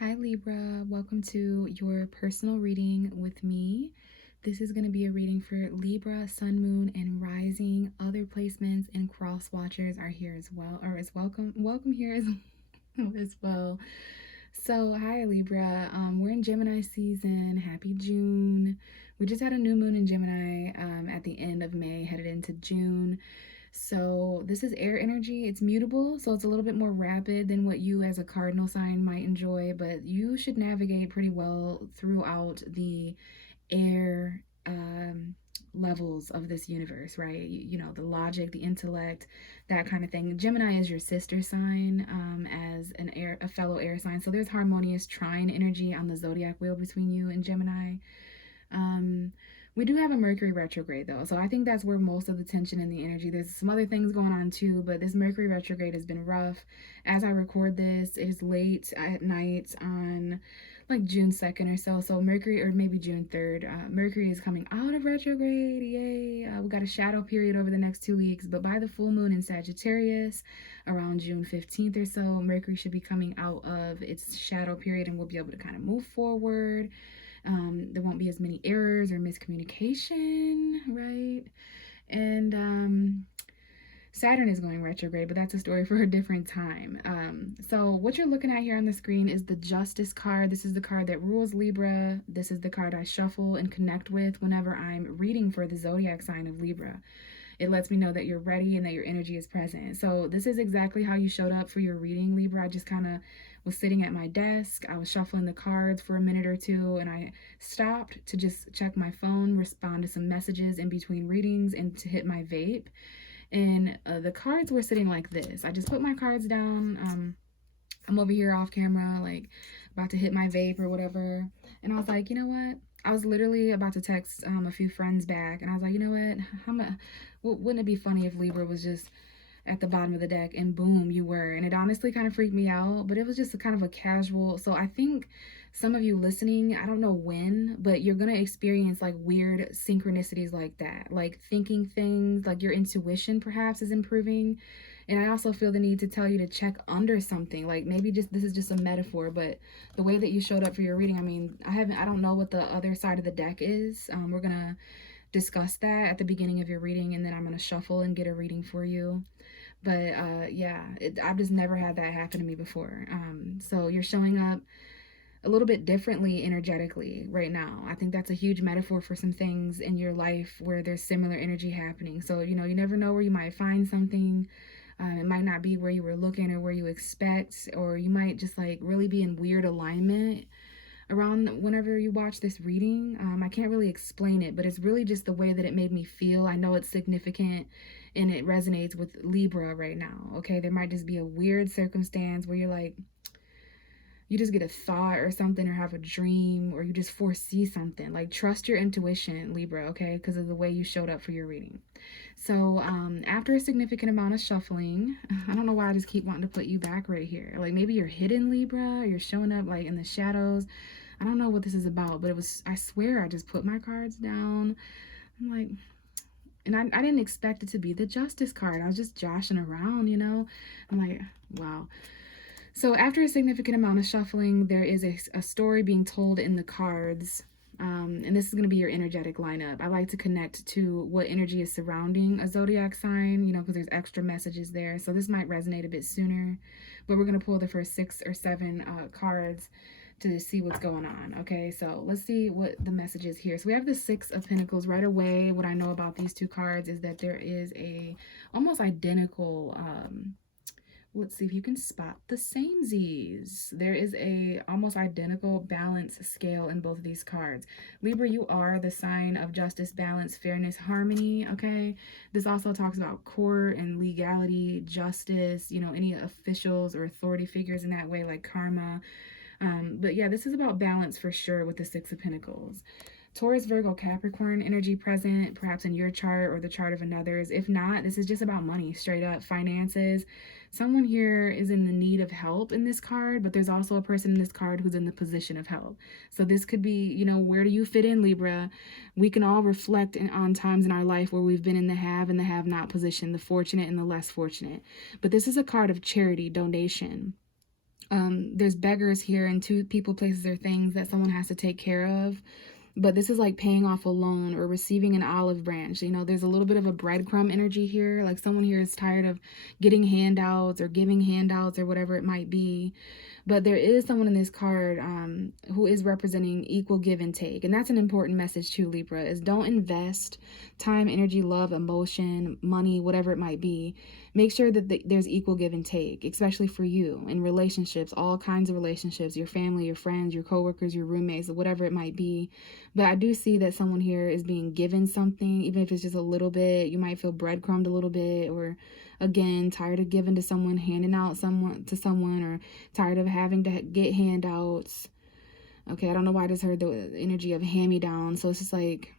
Hi Libra, welcome to your personal reading with me. This is going to be a reading for Libra, Sun, Moon, and Rising. Other placements and cross watchers are here as well, or as welcome here as well. So hi Libra, we're in Gemini season. Happy June. We just had a new moon in Gemini at the end of May, headed into June. So this is air energy. It's mutable, so it's a little bit more rapid than what you as a cardinal sign might enjoy, but you should navigate pretty well throughout the air levels of this universe, right? You know, the logic, the intellect, that kind of thing. Gemini is your sister sign as a fellow air sign. So there's harmonious trine energy on the zodiac wheel between you and Gemini. Um, we do have a Mercury retrograde though, so I think that's where most of the tension and the energy. There's some other things going on too, but this Mercury retrograde has been rough. As I record this, it is late at night on like June 2nd or so. So Mercury, or maybe June 3rd, Mercury is coming out of retrograde. Yay! We got a shadow period over the next 2 weeks, but by the full moon in Sagittarius, around June 15th or so, Mercury should be coming out of its shadow period, and we'll be able to kind of move forward. There won't be as many errors or miscommunication, right? And Saturn is going retrograde, but that's a story for a different time. So what you're looking at here on the screen is the Justice card. This is the card that rules Libra. This is the card I shuffle and connect with whenever I'm reading for the zodiac sign of Libra. It lets me know that you're ready and that your energy is present. So this is exactly how you showed up for your reading, Libra. I just kind of was sitting at my desk. I was shuffling the cards for a minute or two, and I stopped to just check my phone, respond to some messages in between readings, and to hit my vape. And the cards were sitting like this. I just put my cards down. I'm over here off camera, like about to hit my vape or whatever. And I was like, you know what? I was literally about to text a few friends back, and I was like, you know what? Wouldn't it be funny if Libra was just at the bottom of the deck and boom, you were? And it honestly kind of freaked me out, but it was just a kind of a casual. So I think some of you listening, I don't know when, but you're going to experience like weird synchronicities like that, like thinking things, like your intuition perhaps is improving. And I also feel the need to tell you to check under something, like maybe just this is just a metaphor, but the way that you showed up for your reading, I mean, I don't know what the other side of the deck is. We're gonna discuss that at the beginning of your reading, and then I'm gonna shuffle and get a reading for you. But yeah, I've just never had that happen to me before. So you're showing up a little bit differently energetically right now. I think that's a huge metaphor for some things in your life where there's similar energy happening. So, you know, you never know where you might find something. It might not be where you were looking or where you expect, or you might just like really be in weird alignment around whenever you watch this reading. I can't really explain it, but it's really just the way that it made me feel. I know it's significant and it resonates with Libra right now. Okay, there might just be a weird circumstance where you're like, you just get a thought or something, or have a dream, or you just foresee something. Like, trust your intuition, Libra, okay, because of the way you showed up for your reading. So after a significant amount of shuffling, I don't know why I just keep wanting to put you back right here. Like, maybe you're hidden, Libra, or you're showing up like in the shadows. I don't know what this is about, but I swear I just put my cards down. I'm like, and I didn't expect it to be the Justice card. I was just joshing around, you know. I'm like, wow. So after a significant amount of shuffling, there is a story being told in the cards. And this is going to be your energetic lineup. I like to connect to what energy is surrounding a zodiac sign, you know, because there's extra messages there. So this might resonate a bit sooner. But we're going to pull the first 6 or 7 cards to see what's going on. Okay, so let's see what the message is here. So we have the 6 of Pentacles right away. What I know about these 2 cards is that there is a almost identical let's see if you can spot the samesies. There is a almost identical balance scale in both of these cards. Libra, you are the sign of justice, balance, fairness, harmony, okay? This also talks about court and legality, justice, you know, any officials or authority figures in that way, like karma. But yeah, this is about balance for sure with the 6 of Pentacles. Taurus, Virgo, Capricorn energy present, perhaps in your chart or the chart of another's. If not, this is just about money, straight up, finances. Someone here is in the need of help in this card, but there's also a person in this card who's in the position of help. So this could be, you know, where do you fit in, Libra? We can all reflect on times in our life where we've been in the have and the have not position, the fortunate and the less fortunate. But this is a card of charity, donation. There's beggars here and two people, places, or things that someone has to take care of. But this is like paying off a loan or receiving an olive branch. You know, there's a little bit of a breadcrumb energy here. Like someone here is tired of getting handouts or giving handouts or whatever it might be. But there is someone in this card who is representing equal give and take. And that's an important message too, Libra, is don't invest time, energy, love, emotion, money, whatever it might be. Make sure that there's equal give and take, especially for you in relationships, all kinds of relationships, your family, your friends, your coworkers, your roommates, whatever it might be. But I do see that someone here is being given something, even if it's just a little bit. You might feel breadcrumbed a little bit, or again, tired of giving to someone, handing out to someone, or tired of having to get handouts. Okay, I don't know why I just heard the energy of hand-me-down. So it's just like,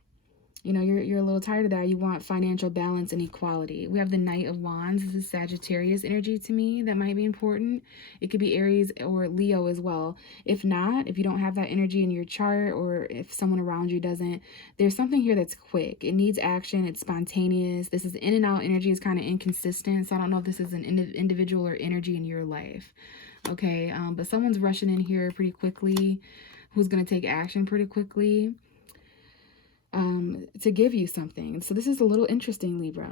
you know, you're a little tired of that. You want financial balance and equality. We have the Knight of Wands. This is Sagittarius energy to me. That might be important. It could be Aries or Leo as well. If not, if you don't have that energy in your chart, or if someone around you doesn't, there's something here that's quick. It needs action. It's spontaneous. This is in and out energy. Is kind of inconsistent. So I don't know if this is an individual or energy in your life. Okay, but someone's rushing in here pretty quickly, who's going to take action pretty quickly. To give you something. So this is a little interesting, Libra.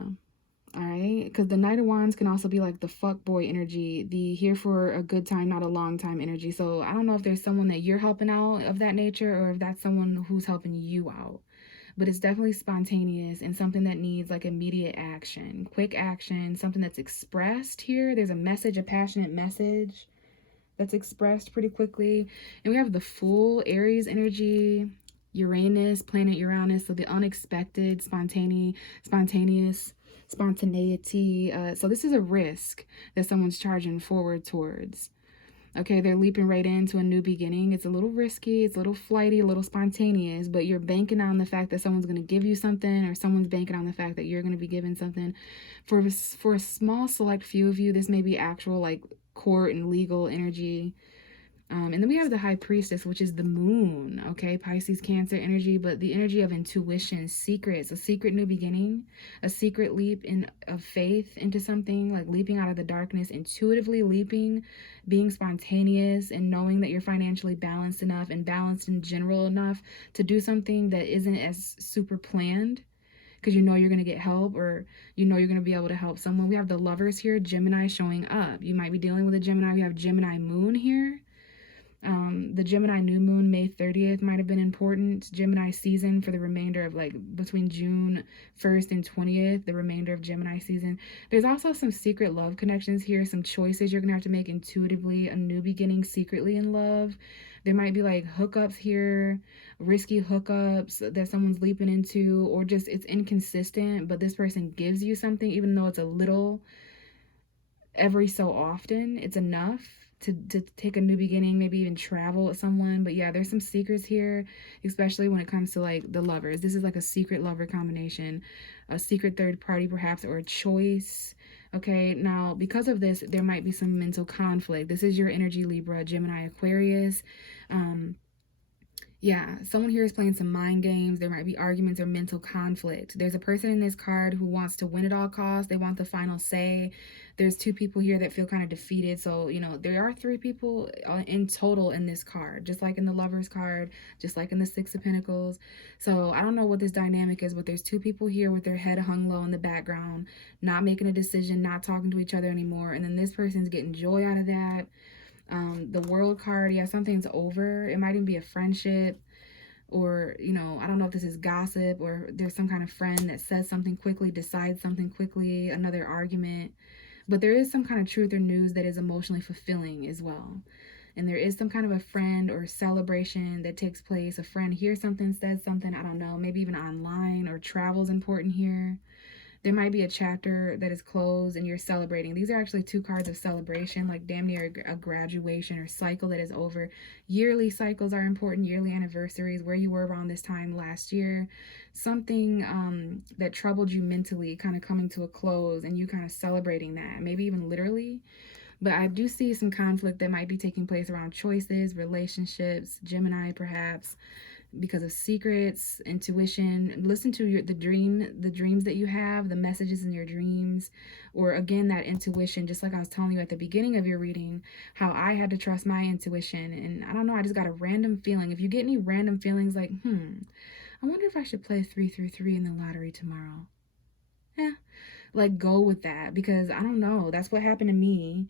All right, because the Knight of Wands can also be like the fuck boy energy, the here for a good time, not a long time energy. So I don't know if there's someone that you're helping out of that nature, or if that's someone who's helping you out. But it's definitely spontaneous and something that needs like immediate action, quick action, something that's expressed here. There's a message, a passionate message that's expressed pretty quickly. And we have the Fool, Aries energy, Uranus, planet Uranus, so the unexpected, spontaneity. So this is a risk that someone's charging forward towards. Okay, they're leaping right into a new beginning. It's a little risky, it's a little flighty, a little spontaneous, but you're banking on the fact that someone's going to give you something, or someone's banking on the fact that you're going to be given something. For a small select few of you, this may be actual like court and legal energy. And then we have the High Priestess, which is the moon, okay? Pisces, Cancer energy, but the energy of intuition, secrets, a secret new beginning, a secret leap of faith into something, like leaping out of the darkness, intuitively leaping, being spontaneous, and knowing that you're financially balanced enough and balanced in general enough to do something that isn't as super planned, because you know you're going to get help, or you know you're going to be able to help someone. We have the Lovers here, Gemini showing up. You might be dealing with a Gemini. We have Gemini Moon here. The Gemini new moon, May 30th, might have been important. Gemini season for the remainder of like between June 1st and 20th, the remainder of Gemini season. There's also some secret love connections here, some choices you're going to have to make intuitively, a new beginning secretly in love. There might be like hookups here, risky hookups that someone's leaping into, or just it's inconsistent, but this person gives you something, even though it's a little every so often, it's enough to take a new beginning, maybe even travel with someone. But yeah, there's some secrets here, especially when it comes to like the Lovers. This is like a secret lover combination, a secret third party perhaps, or a choice. Okay, now because of this, there might be some mental conflict. This is your energy, Libra, Gemini, Aquarius. Yeah, someone here is playing some mind games. There might be arguments or mental conflict. There's a person in this card who wants to win at all costs. They want the final say. There's two people here that feel kind of defeated. So, you know, there are three people in total in this card, just like in the Lovers card, just like in the Six of Pentacles. So I don't know what this dynamic is, but there's two people here with their head hung low in the background, not making a decision, not talking to each other anymore. And then this person's getting joy out of that. The World card, yeah, something's over. It might even be a friendship, or, you know, I don't know if this is gossip, or there's some kind of friend that says something quickly, decides something quickly, another argument. But there is some kind of truth or news that is emotionally fulfilling as well. And there is some kind of a friend or celebration that takes place. A friend hears something, says something, I don't know, maybe even online, or travel's important here. There might be a chapter that is closed and you're celebrating. These are actually two cards of celebration, like damn near a graduation or cycle that is over. Yearly cycles are important, yearly anniversaries, where you were around this time last year. Something that troubled you mentally kind of coming to a close, and you kind of celebrating that, maybe even literally. But I do see some conflict that might be taking place around choices, relationships, Gemini perhaps. because of secrets, intuition. Listen to the dreams that you have, the messages in your dreams, or again, that intuition, just like I was telling you at the beginning of your reading, how I had to trust my intuition. And I don't know, I just got a random feeling. If you get any random feelings like, I wonder if I should play 333 in the lottery tomorrow. Like, go with that, because I don't know, that's what happened to me.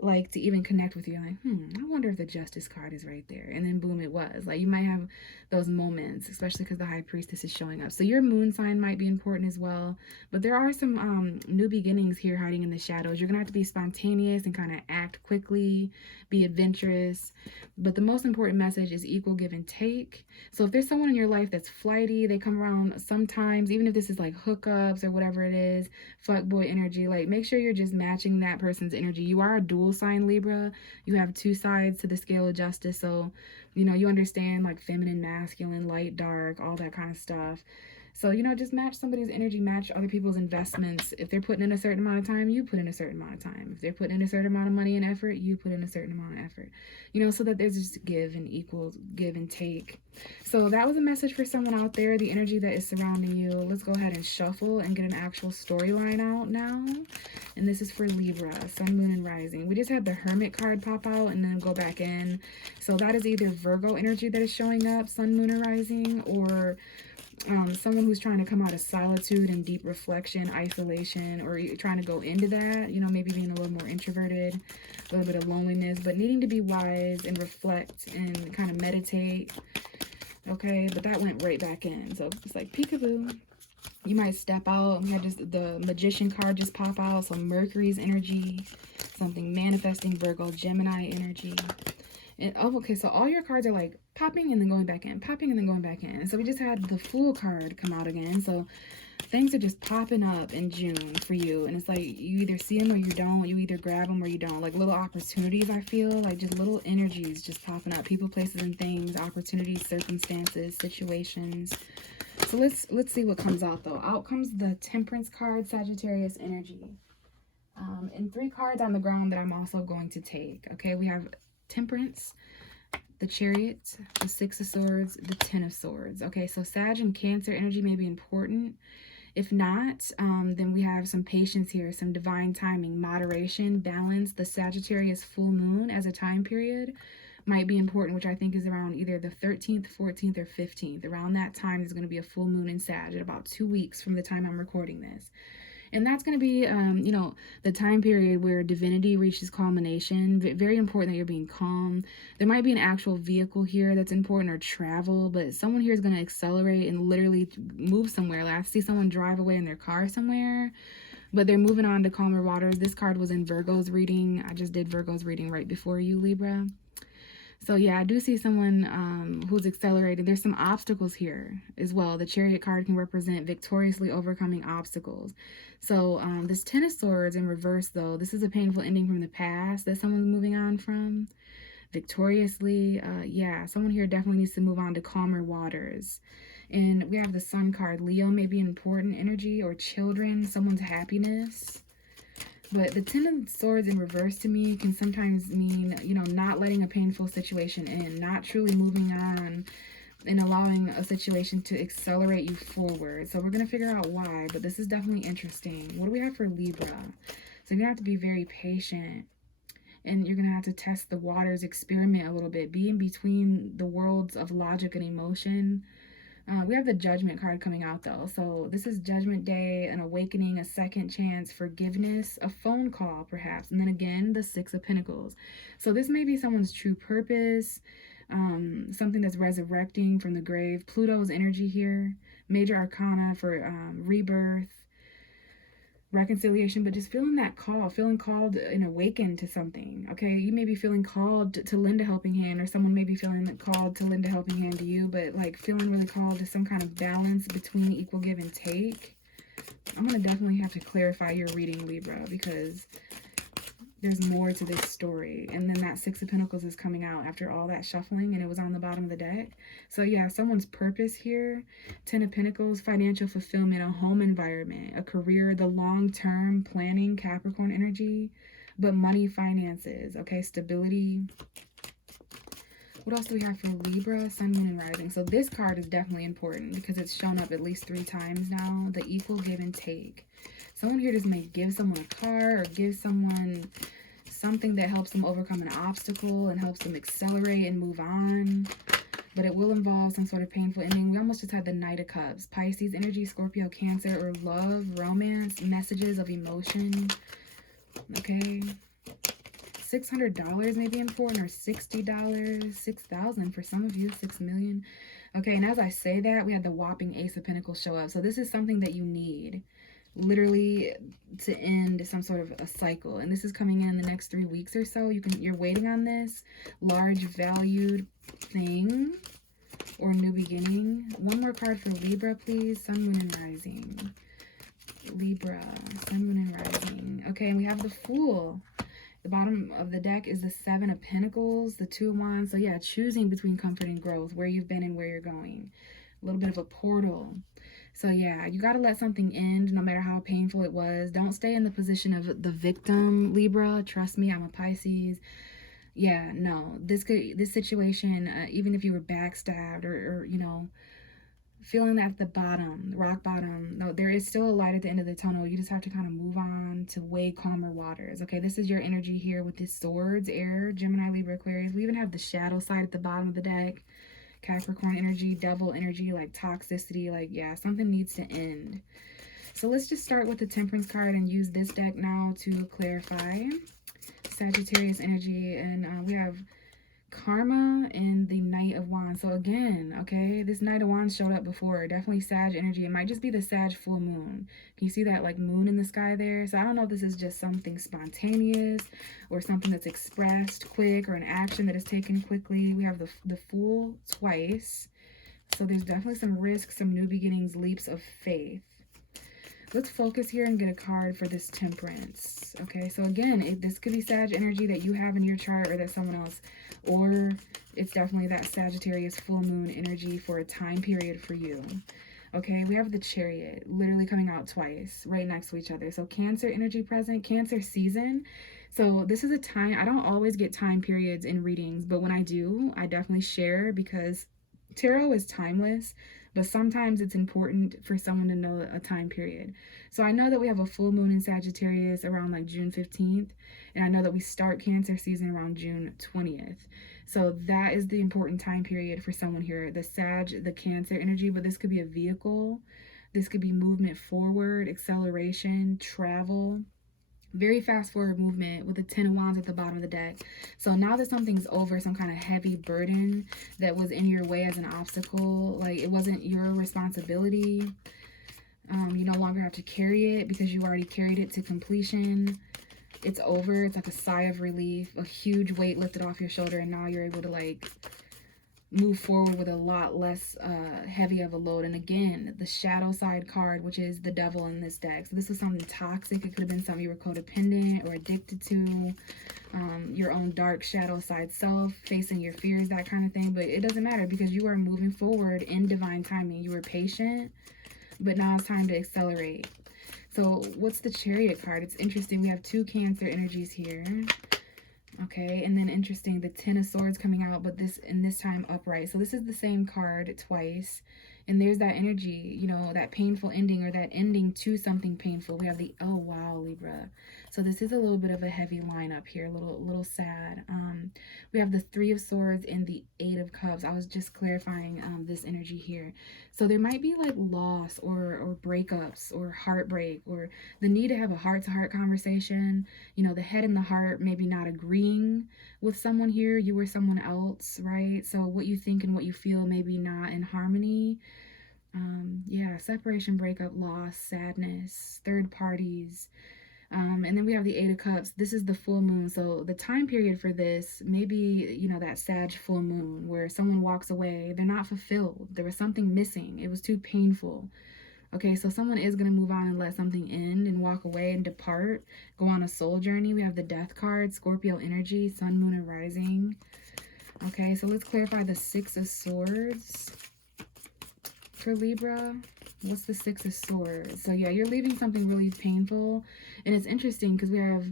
Like, to even connect with you, like, I wonder if the justice card is right there. And then boom, it was. Like, you might have those moments, especially because the high priestess is showing up. So your moon sign might be important as well. But there are some new beginnings here hiding in the shadows. You're gonna have to be spontaneous and kind of act quickly, be adventurous. But the most important message is equal give and take. So if there's someone in your life that's flighty, they come around sometimes, even if this is like hookups or whatever it is, fuckboy energy, like, make sure you're just matching that person's energy. You are a dual sign Libra. You have two sides to the scale of justice. So, you know, you understand like feminine, masculine, light, dark, all that kind of stuff. So, you know, just match somebody's energy, match other people's investments. If they're putting in a certain amount of time, you put in a certain amount of time. If they're putting in a certain amount of money and effort, you put in a certain amount of effort. You know, so that there's just give and equal give and take. So that was a message for someone out there, the energy that is surrounding you. Let's go ahead and shuffle and get an actual storyline out now. And this is for Libra, Sun, Moon, and Rising. We just had the Hermit card pop out and then go back in. So that is either Virgo energy that is showing up, Sun, Moon, or Rising, or someone who's trying to come out of solitude and deep reflection, isolation, or you're trying to go into that, you know, maybe being a little more introverted, a little bit of loneliness, but needing to be wise and reflect and kind of meditate. Okay, but that went right back in. So it's like peekaboo. You might step out. We had just the Magician card just pop out. So Mercury's energy, something manifesting, Virgo, Gemini energy. And oh, okay, so all your cards are like popping and then going back in, popping and then going back in. So we just had the Fool card come out again. So things are just popping up in June for you. And it's like you either see them or you don't. You either grab them or you don't. Like little opportunities, I feel. Like just little energies just popping up. People, places, and things. Opportunities, circumstances, situations. So let's see what comes out, though. Out comes the Temperance card, Sagittarius energy. And 3 cards on the ground that I'm also going to take. Okay, we have Temperance, the Chariot, the 6 of Swords, the 10 of Swords. Okay, so Sag and Cancer energy may be important. If not, then we have some patience here, some divine timing, moderation, balance. The Sagittarius full moon as a time period might be important, which I think is around either the 13th, 14th, or 15th. Around that time, there's going to be a full moon in Sag at about 2 weeks from the time I'm recording this. And that's going to be, you know, the time period where divinity reaches culmination. Very important that you're being calm. There might be an actual vehicle here that's important, or travel, but someone here is going to accelerate and literally move somewhere. Like I see someone drive away in their car somewhere, but they're moving on to calmer waters. This card was in Virgo's reading. I just did Virgo's reading right before you, Libra. So yeah, I do see someone who's accelerated. There's some obstacles here as well. The Chariot card can represent victoriously overcoming obstacles. So this 10 of Swords in reverse, though, this is a painful ending from the past that someone's moving on from victoriously. Yeah, someone here definitely needs to move on to calmer waters. And we have the Sun card. Leo may be an important energy, or children, someone's happiness. But the 10 of Swords in reverse to me can sometimes mean, you know, not letting a painful situation in, not truly moving on and allowing a situation to accelerate you forward. So we're going to figure out why, but this is definitely interesting. What do we have for Libra? So you're going to have to be very patient, and you're going to have to test the waters, experiment a little bit, be in between the worlds of logic and emotion. We have the Judgment card coming out, though. So this is Judgment Day, an awakening, a second chance, forgiveness, a phone call, perhaps. And then again, the 6 of Pentacles. So this may be someone's true purpose, something that's resurrecting from the grave. Pluto's energy here. Major arcana for rebirth, reconciliation, but just feeling that call, feeling called and awakened to something. Okay, you may be feeling called to lend a helping hand, or someone may be feeling called to lend a helping hand to you, but like feeling really called to some kind of balance between equal give and take. I'm gonna definitely have to clarify your reading, Libra, because there's more to this story. And then that 6 of Pentacles is coming out after all that shuffling, and it was on the bottom of the deck. So yeah, someone's purpose here. 10 of Pentacles, financial fulfillment, a home environment, a career, the long-term planning, Capricorn energy, but money, finances, okay, stability. What else do we have for Libra, Sun, Moon, and Rising? So this card is definitely important because it's shown up at least 3 times now. The equal give and take. Someone here just may give someone a car or give someone something that helps them overcome an obstacle and helps them accelerate and move on. But it will involve some sort of painful ending. We almost just had the Knight of Cups. Pisces energy, Scorpio, Cancer, or love, romance, messages of emotion. Okay. $600 may be important, or $60, $6,000 for some of you, $6 million. Okay, and as I say that, we had the whopping Ace of Pentacles show up. So this is something that you need, literally, to end some sort of a cycle. And this is coming in the next 3 weeks or so. You're waiting on this large valued thing or new beginning. One more card for Libra, please. Sun, Moon, and Rising. Libra, Sun, Moon, and Rising. Okay, and we have the Fool. The bottom of the deck is the Seven of Pentacles, the Two of Wands. So yeah, choosing between comfort and growth, where you've been and where you're going. A little bit of a portal. So yeah, you got to let something end, no matter how painful it was. Don't stay in the position of the victim, Libra. Trust me, I'm a Pisces. Yeah, no, this situation, even if you were backstabbed or you know, feeling at the bottom, rock bottom, no, there is still a light at the end of the tunnel. You just have to kind of move on to way calmer waters. Okay, this is your energy here with this Swords, Air, Gemini, Libra, Aquarius. We even have the shadow side at the bottom of the deck. Capricorn energy, Devil energy, like toxicity, like, yeah, something needs to end. So let's just start with the Temperance card and use this deck now to clarify. Sagittarius energy, and we have Karma and the Knight of Wands. So again, okay, this Knight of Wands showed up before. Definitely Sag energy. It might just be the Sag full moon. Can you see that, like, moon in the sky there? So I don't know if this is just something spontaneous or something that's expressed quick, or an action that is taken quickly. We have the Fool twice. So there's definitely some risk, some new beginnings, leaps of faith. Let's focus here and get a card for this Temperance. Okay, so again, this could be Sag energy that you have in your chart, or that someone else, or it's definitely that Sagittarius full moon energy for a time period for you. Okay, we have the Chariot literally coming out twice right next to each other. So Cancer energy present, Cancer season. So this is a time, I don't always get time periods in readings, but when I do, I definitely share, because tarot is timeless, but sometimes it's important for someone to know a time period. So I know that we have a full moon in Sagittarius around like June 15th, and I know that we start Cancer season around June 20th. So that is the important time period for someone here. The Sag, the Cancer energy, but this could be a vehicle. This could be movement forward, acceleration, travel. Very fast forward movement with the Ten of Wands at the bottom of the deck. So now that something's over, some kind of heavy burden that was in your way as an obstacle, like it wasn't your responsibility, you no longer have to carry it because you already carried it to completion. It's over. It's like a sigh of relief, a huge weight lifted off your shoulder, and now you're able to like move forward with a lot less heavy of a load. And again, the shadow side card, which is the Devil in this deck. So this was something toxic. It could have been something you were codependent or addicted to, your own dark shadow side self, facing your fears, that kind of thing. But it doesn't matter, because you are moving forward in divine timing. You were patient, but now it's time to accelerate. So what's the Chariot card? It's interesting. We have 2 Cancer energies here. Okay, and then interesting, the Ten of Swords coming out, but this time upright. So this is the same card twice, and there's that energy, you know, that painful ending, or that ending to something painful. We have the, oh wow, Libra. So this is a little bit of a heavy lineup here, a little sad. We have the Three of Swords and the Eight of Cups. I was just clarifying this energy here. So there might be like loss or breakups or heartbreak, or the need to have a heart-to-heart conversation. You know, the head and the heart maybe not agreeing with someone here. You or someone else, right? So what you think and what you feel maybe not in harmony. Yeah, separation, breakup, loss, sadness, third parties. And then we have the Eight of Cups. This is the full moon. So the time period for this, maybe, you know, that Sag full moon where someone walks away. They're not fulfilled. There was something missing. It was too painful. Okay, so someone is going to move on and let something end and walk away and depart. Go on a soul journey. We have the Death card, Scorpio energy, Sun, Moon, and Rising. Okay, so let's clarify the Six of Swords for Libra. What's the Six of Swords? So yeah, you're leaving something really painful. And it's interesting because we have,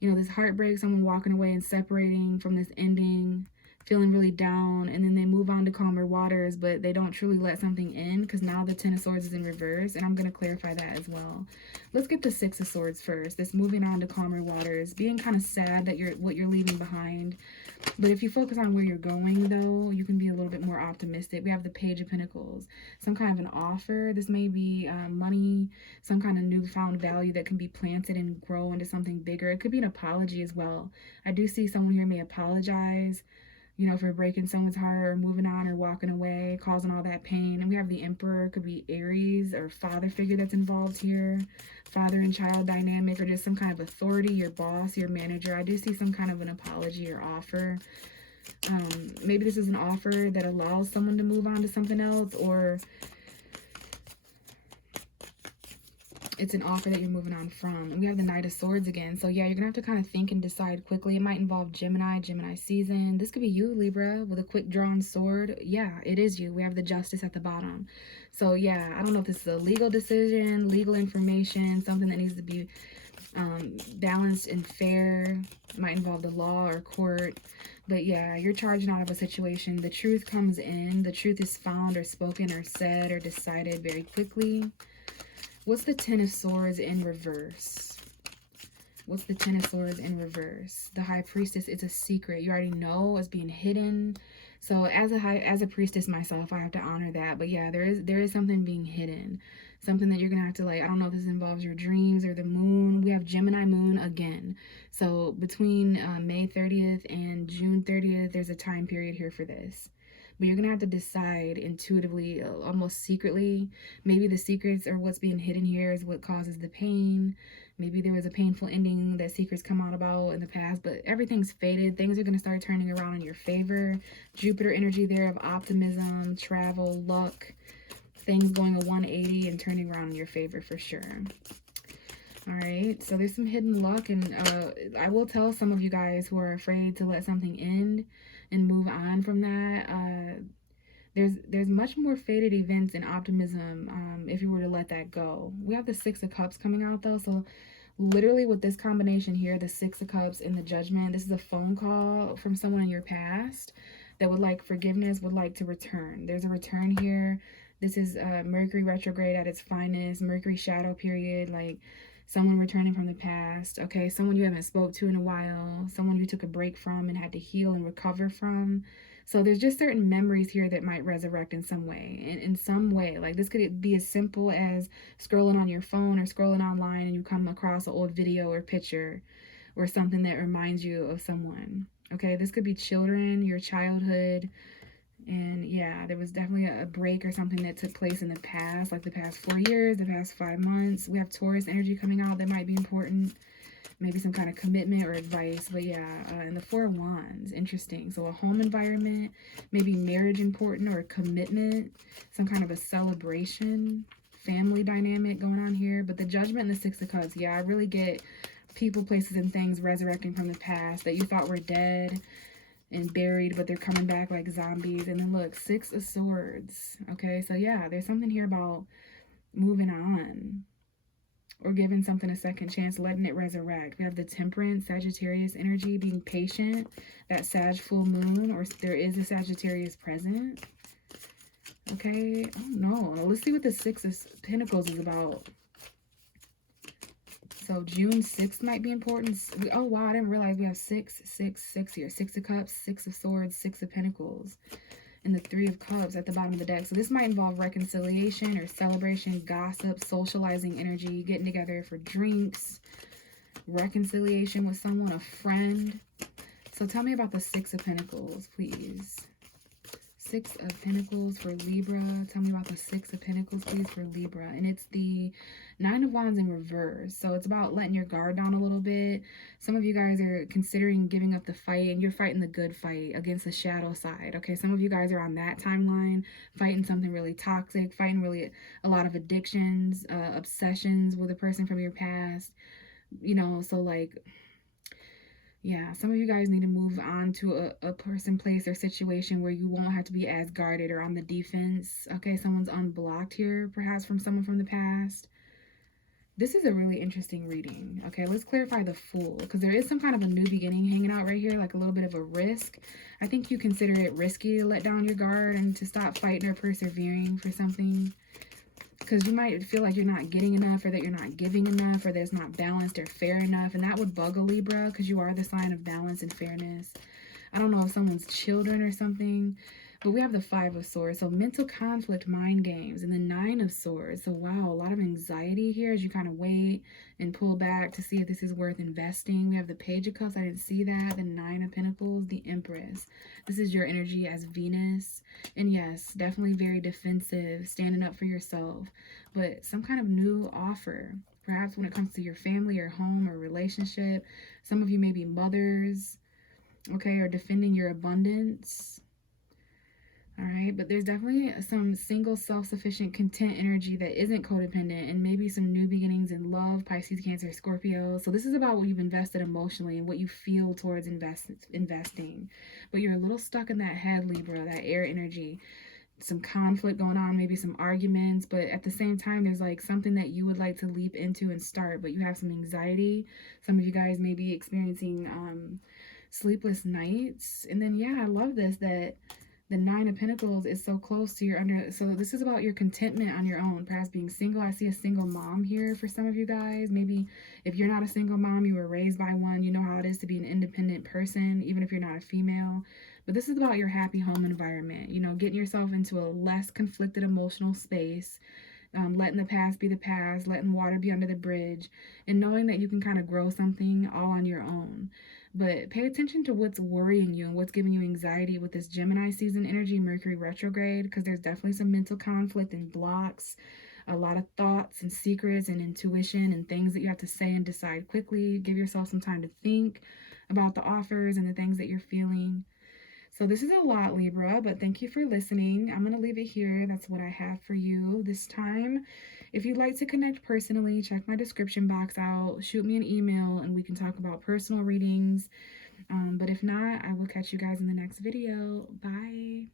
you know, this heartbreak, someone walking away and separating from this ending, feeling really down, and then they move on to calmer waters, but they don't truly let something in, because now the Ten of Swords is in reverse, and I'm going to clarify that as well. Let's get the Six of Swords first. This moving on to calmer waters, being kind of sad that what you're leaving behind. But if you focus on where you're going, though, you can be a little bit more optimistic. We have the Page of Pentacles, some kind of an offer. This may be money, some kind of newfound value that can be planted and grow into something bigger. It could be an apology as well. I do see someone here may apologize, you know, for breaking someone's heart or moving on or walking away, causing all that pain. And we have the Emperor. It could be Aries or father figure that's involved here, father and child dynamic, or just some kind of authority, your boss, your manager. I do see some kind of an apology or offer. Maybe this is an offer that allows someone to move on to something else, or it's an offer that you're moving on from. And we have the Knight of Swords again. So yeah, you're gonna have to kind of think and decide quickly. It might involve Gemini season. This could be you, Libra, with a quick drawn sword. Yeah, it is you. We have the Justice at the bottom. So yeah, I don't know if this is a legal decision, legal information, something that needs to be balanced and fair. It might involve the law or court. But yeah, you're charging out of a situation. The truth comes in. The truth is found or spoken or said or decided very quickly. What's the Ten of Swords in reverse? What's the Ten of Swords in reverse? The High Priestess is a secret. You already know it's being hidden. So as a priestess myself, I have to honor that. But yeah, there is something being hidden. Something that you're going to have to, like, I don't know if this involves your dreams or the moon. We have Gemini Moon again. So between May 30th and June 30th, there's a time period here for this. But you're going to have to decide intuitively, almost secretly. Maybe the secrets or what's being hidden here is what causes the pain. Maybe there was a painful ending that secrets come out about in the past, but everything's faded. Things are going to start turning around in your favor. Jupiter energy there of optimism, travel, luck, things going a 180 and turning around in your favor for sure. All right, so there's some hidden luck, and I will tell some of you guys who are afraid to let something end and move on from that, there's much more faded events and optimism if you were to let that go. We have the Six of Cups coming out though, so literally with this combination here, the Six of Cups and the Judgment, this is a phone call from someone in your past that would like forgiveness, would like to return. There's a return here. This is Mercury retrograde at its finest, Mercury shadow period, like someone returning from the past, okay? Someone you haven't spoke to in a while, someone you took a break from and had to heal and recover from. So there's just certain memories here that might resurrect in some way. And in some way, like this could be as simple as scrolling on your phone or scrolling online and you come across an old video or picture or something that reminds you of someone, okay? This could be children, your childhood. And yeah, there was definitely a break or something that took place in the past, like the past 4 years, the past 5 months. We have Taurus energy coming out that might be important. Maybe some kind of commitment or advice. But yeah, and the Four of Wands, interesting. So a home environment, maybe marriage important or a commitment, some kind of a celebration, family dynamic going on here. But the Judgment and the Six of Cups, yeah, I really get people, places, and things resurrecting from the past that you thought were dead and buried, but they're coming back like zombies. And then look, Six of Swords. Okay, so yeah, there's something here about moving on or giving something a second chance, letting it resurrect. We have the Temperance, Sagittarius energy, being patient, that Sag full moon, or there is a Sagittarius present. Okay, oh no, let's see what the Six of Pentacles is about. So June 6th might be important. Oh, wow, I didn't realize we have 6 here. Six of Cups, Six of Swords, Six of Pentacles, and the Three of Cups at the bottom of the deck. So this might involve reconciliation or celebration, gossip, socializing energy, getting together for drinks, reconciliation with someone, a friend. So tell me about the Six of Pentacles, please. Six of Pentacles for Libra. Tell me about the Six of Pentacles, please, for Libra. And it's the Nine of Wands in reverse. So it's about letting your guard down a little bit. Some of you guys are considering giving up the fight, and you're fighting the good fight against the shadow side. Okay, some of you guys are on that timeline, fighting something really toxic, fighting really a lot of addictions, obsessions with a person from your past. You know, so like, yeah, some of you guys need to move on to a person, place, or situation where you won't have to be as guarded or on the defense. Okay, someone's unblocked here, perhaps from someone from the past. This is a really interesting reading. Okay, let's clarify the Fool, because there is some kind of a new beginning hanging out right here, like a little bit of a risk. I think you consider it risky to let down your guard and to stop fighting or persevering for something, because you might feel like you're not getting enough, or that you're not giving enough, or that it's not balanced or fair enough, and that would bug a Libra because you are the sign of balance and fairness. I don't know if someone's children or something, but we have the Five of Swords. So mental conflict, mind games, and the Nine of Swords. So wow, a lot of anxiety here as you kind of wait and pull back to see if this is worth investing. We have the Page of Cups. I didn't see that. The Nine of Pentacles, the Empress. This is your energy as Venus. And yes, definitely very defensive, standing up for yourself. But some kind of new offer, perhaps when it comes to your family or home or relationship. Some of you may be mothers, okay, or defending your abundance. All right, but there's definitely some single, self-sufficient, content energy that isn't codependent, and maybe some new beginnings in love, Pisces, Cancer, Scorpio. So this is about what you've invested emotionally and what you feel towards investing. But you're a little stuck in that head, Libra, that air energy. Some conflict going on, maybe some arguments, but at the same time, there's like something that you would like to leap into and start, but you have some anxiety. Some of you guys may be experiencing sleepless nights. And then, yeah, I love this, that the Nine of Pentacles is so close to your under. So this is about your contentment on your own, perhaps being single. I see a single mom here for some of you guys. Maybe if you're not a single mom, you were raised by one, you know how it is to be an independent person, even if you're not a female. But this is about your happy home environment, you know, getting yourself into a less conflicted emotional space, letting the past be the past, letting water be under the bridge, and knowing that you can kind of grow something all on your own. But pay attention to what's worrying you and what's giving you anxiety with this Gemini season energy, Mercury retrograde, because there's definitely some mental conflict and blocks, a lot of thoughts and secrets and intuition and things that you have to say and decide quickly. Give yourself some time to think about the offers and the things that you're feeling. So this is a lot, Libra, but thank you for listening. I'm going to leave it here. That's what I have for you this time. If you'd like to connect personally, check my description box out. Shoot me an email and we can talk about personal readings. But if not, I will catch you guys in the next video. Bye.